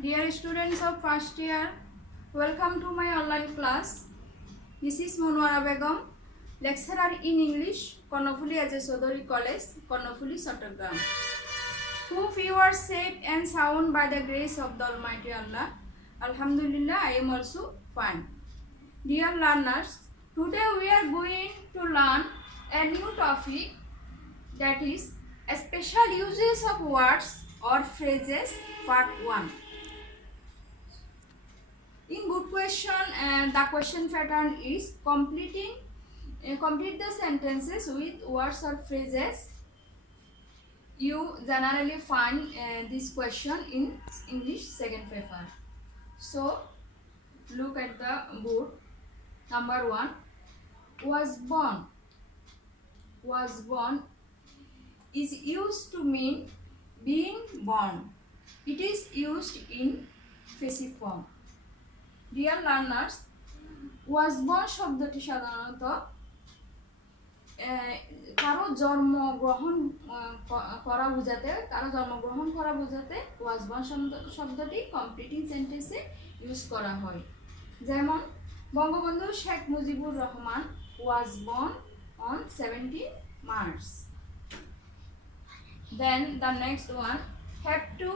Dear students of first year, welcome to my online class. This is Monwara Begum, lecturer in English, Konofuli Ajay Sodori College, Konofuli, Chattogram. Hope you are safe and sound by the grace of the Almighty Allah. Alhamdulillah, I am also fine. Dear learners, today we are going to learn a new topic, that is special uses of words or phrases, part 1. In good question, the question pattern is complete the sentences with words or phrases. You generally find this question in English second paper. So look at the board. Number 1, was born. Was born is used to mean being born. It is used in passive form. Dear learners, was born শব্দটি সাধারণত কারো জন্মগ্রহণ করা বোঝাতে was born শব্দটি কমপ্লিটিং সেন্টেন্সে ইউজ করা হয়। যেমন বঙ্গবন্ধু শেখ মুজিবুর Rahman was born on 17 March. Then the next one, have to,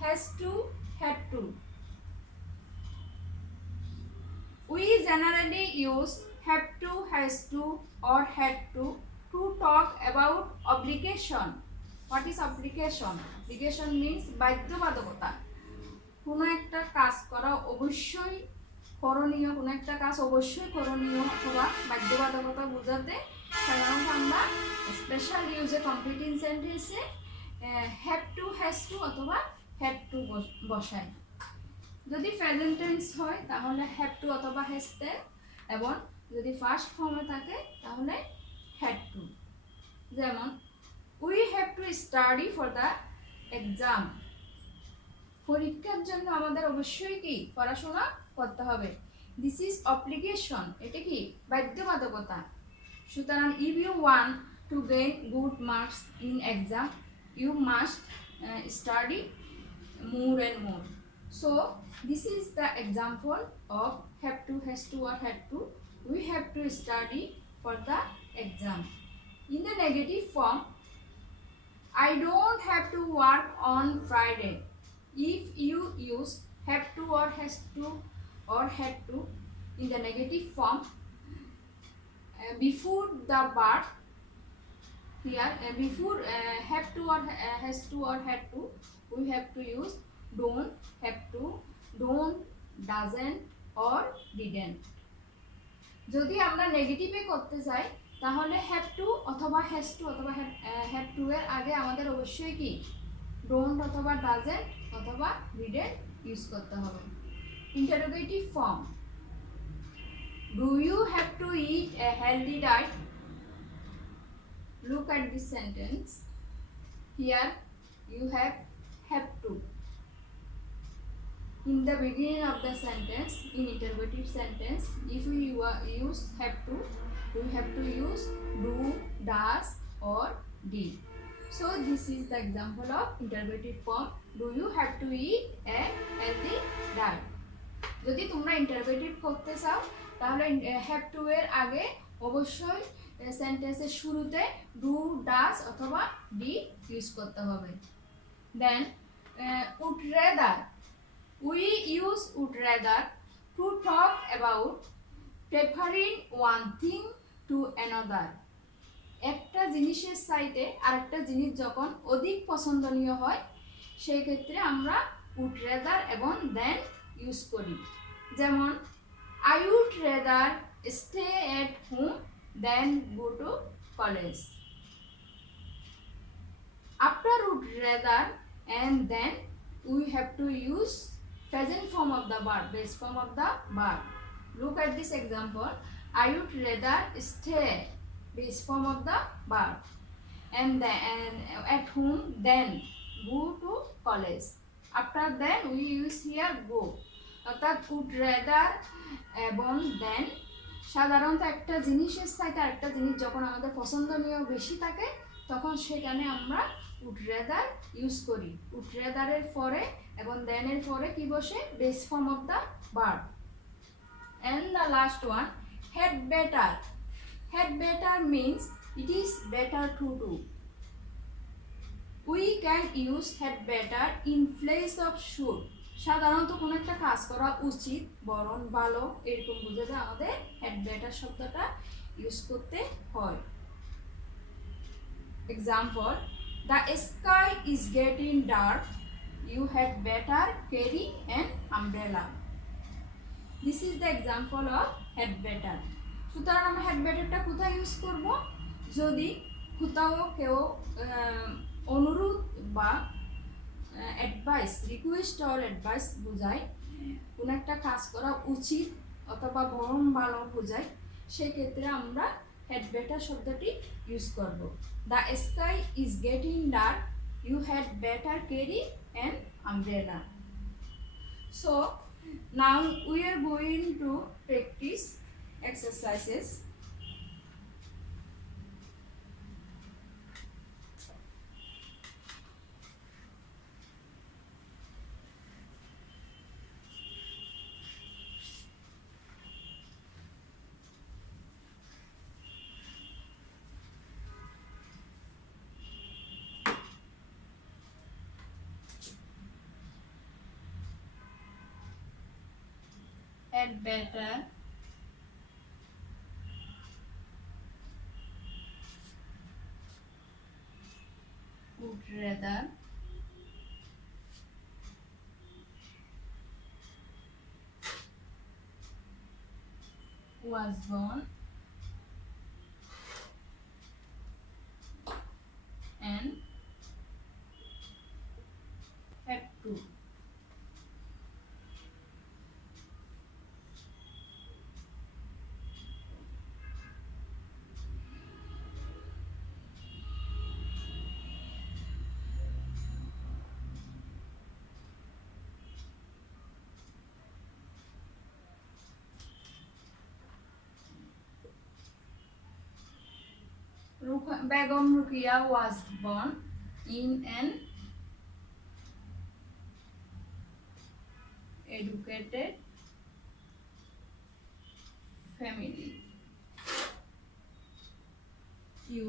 has to, had to. We generally use have to, has to or had to talk about obligation. What is obligation? Obligation means বাধ্যবাধকতা। কোনো একটা কাজ করা অবশ্যই করণীয়, কোনো একটা কাজ অবশ্যই করণীয় অথবা বাধ্যবাধকতা বোঝাতে সাধারণত আমরা স্পেশাল ইউজে কমপ্লিটিং সেন্টেন্সে হ্যাভ টু, হ্যাজ টু অথবা হ্যাড টু বসাই। যদি প্রেজেন্ট টেন্স হয় তাহলে হ্যাভ টু অথবা হ্যাজ টু, এবং যদি ফার্স্ট ফর্মে থাকে তাহলে হ্যাড টু। যেমন we have to study for the exam. পরীক্ষার জন্য আমাদের অবশ্যই কি পড়াশোনা করতে হবে। দিস ইজ অব্লিগেশন, এটা কি বাধ্যবাধকতা। সুতরাং if you want to gain good marks in exam, you must study more and more. So this is the example of have to, has to or had to. We have to study for the exam. In the negative form, I don't have to work on Friday. If you use have to or has to or had to in the negative form before the verb, here before have to or has to or had to, we have to use don't, have to, don't, doesn't or didn't. যদি আমরা নেগেটিভে করতে চাই তাহলে have to অথবা has to অথবা have to এর আগে আমাদের অবশ্যই কি ডোন্ট অথবা ডাজেন্ট অথবা ডিডন্ট ইউজ করতে হবে। Interrogative form, do you have to eat a healthy diet? Look at this sentence. Here you have to. In the beginning of the sentence, in interrogative sentence, if we use have to, we have to use do, does or did. So this is the example of interrogative form. Do you have to eat a healthy diet? যদি তোমরা ইন্টারোগেটিভ করতে চাও তাহলে have to এর আগে অবশ্যই সেন্টেন্সের শুরুতে ডু, ডাজ অথবা ডি ইউজ করতে হবে। Then would rather, we use would rather to talk about preferring one thing to another. একটা জিনিসের চাইতে আরেকটা জিনিস যখন অধিক পছন্দনীয় হয় সেই ক্ষেত্রে আমরা would rather এবং then ইউজ করি। যেমন I would rather stay at home than go to college. After would rather and then we have to use present form of the verb, base form of the verb. Look at this example. I would rather stay, base form of the verb, and then at home then go to college. After then we use here go. অর্থাৎ would rather এবং then সাধারণত একটা জিনিসের চাইতে আরেকটা জিনিস যখন আমাদের পছন্দনীয় বেশি থাকে তখন সেখানে আমরা উড রেদার ইউজ করি। উড রেদারের পরে এবং দেনের পরে কি বসে? Base form of the verb. And the last one, had better. Had better means it is better to do. We can use had better in place of should. সাধারণত কোনো একটা কাজ করা উচিত, বরং ভালো, এরকম বুঝাতে আমাদের had better শব্দটা ইউজ করতে হয়। Example, the sky is getting dark. You had better carry an umbrella. This is the example of had better. সুতরাং আমরা had betterটা কোথায় ইউজ করব? যদি কোথাও কেউ অনুরোধ বা অ্যাডভাইস, রিকোয়েস্ট অর অ্যাডভাইস বোঝায়, কোনো একটা কাজ করা উচিত অথবা বরং ভালো বোঝায়, সেক্ষেত্রে আমরা had better শব্দটি ইউজ করব। The sky is getting dark. You had better carry an umbrella. So now we are going to practice exercises. Had better, would rather, was born, and had to. Begum Rukia was born in an educated family. You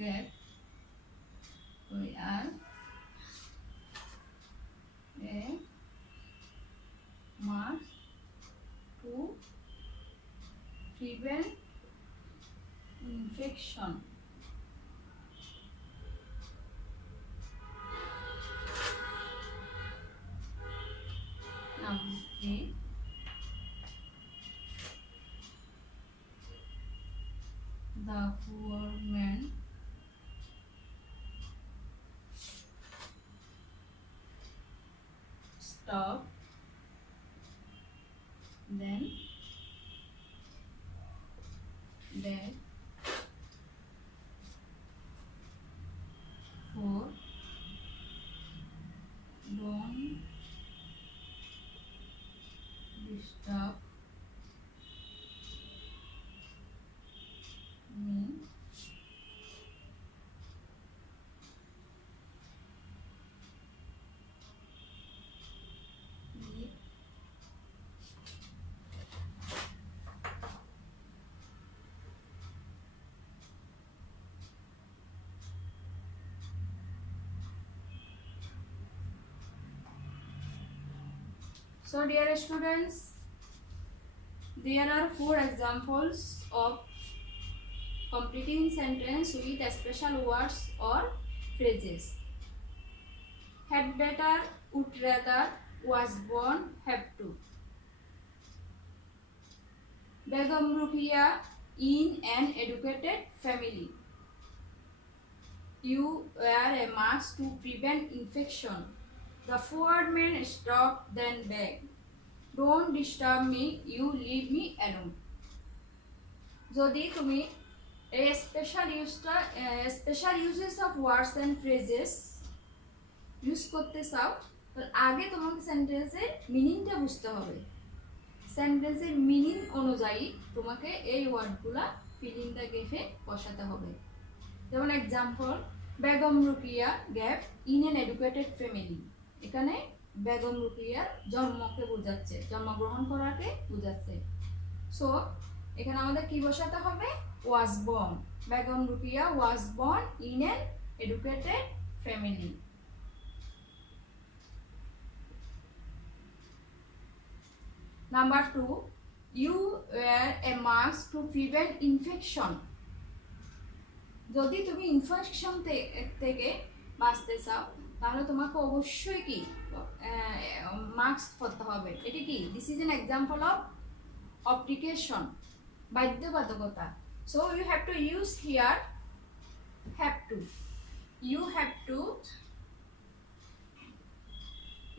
get, we are a mask to prevent infection. Number 3, the poor man stopped, then dead, for don't disturb me. Leave So dear students, there are 4 examples of completing sentence with special words or phrases. Had better, would rather, was born, have to. Begum Rukia in an educated family. You wear a mask to prevent infection. The forward man stopped, then begged, "Don't disturb me, you leave me alone." যদি তুমি এই special uses of words and phrases use করতে চাও, তাহলে আগে তোমাকে সেন্টেন্সের মিনিংটা বুঝতে হবে। সেন্টেন্সের মিনিং অনুযায়ী তোমাকে এই ওয়ার্ডগুলা ফিল ইন দ্য গ্যাপে বসাতে হবে। যেমন example, Begum Rokeya gave in an educated family. এখানে বেগম রুকিয়ার জন্মকে বোঝাচ্ছে, জন্মগ্রহণ করাকে বোঝাচ্ছে। সো এখানে আমাদের কি বসাতে হবে? Was born. Begum Rokeya was born in an educated family. Number 2, you wear a mask to prevent infection. যদি তুমি ইনফেকশন থেকে বাঁচতে চাও তাহলে তোমাকে অবশ্যই কি মাস্ক পরতে হবে। এটি কি? This is an example of obligation, বাধ্যবাধকতা। So you have to use here have to.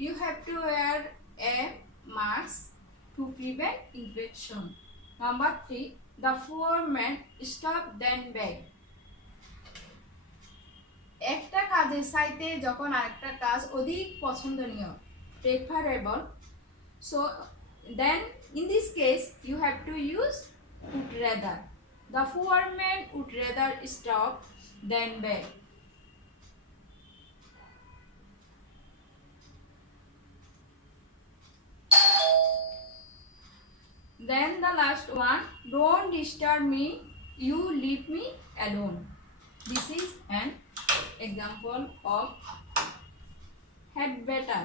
You have to wear a mask to prevent infection. Number 3, the poor man stop then beg. একটা কাজের চাইতে যখন আরেকটা কাজ অধিক পছন্দনীয়, preferable, so then in this case you have to use would rather. The poor man would rather stop than beg. Then the last one, don't disturb me, you leave me alone. This is an example of had better.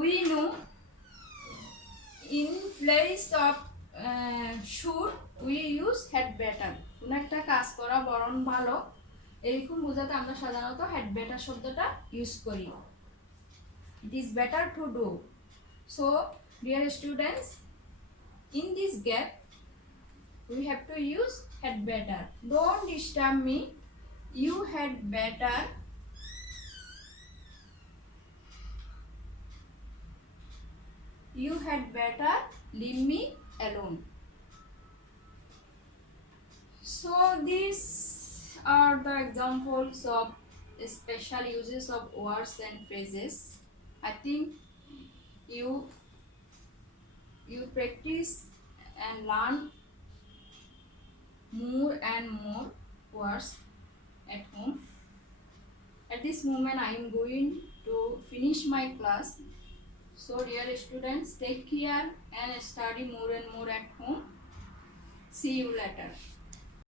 We know in place of should we use had better. কোনো একটা কাজ করা বরং ভালো এরকম বোঝাতে আমরা সাধারণত had better শব্দটা ইউজ করি। It is better to do. So dear students, in this gap we have to use had better. Don't disturb me, you had better leave me alone. So these are the examples of special uses of words and phrases. I think you practice and learn more and more words at home. At this moment I am going to finish my class. So dear students, take care and study more and more at home. See you later.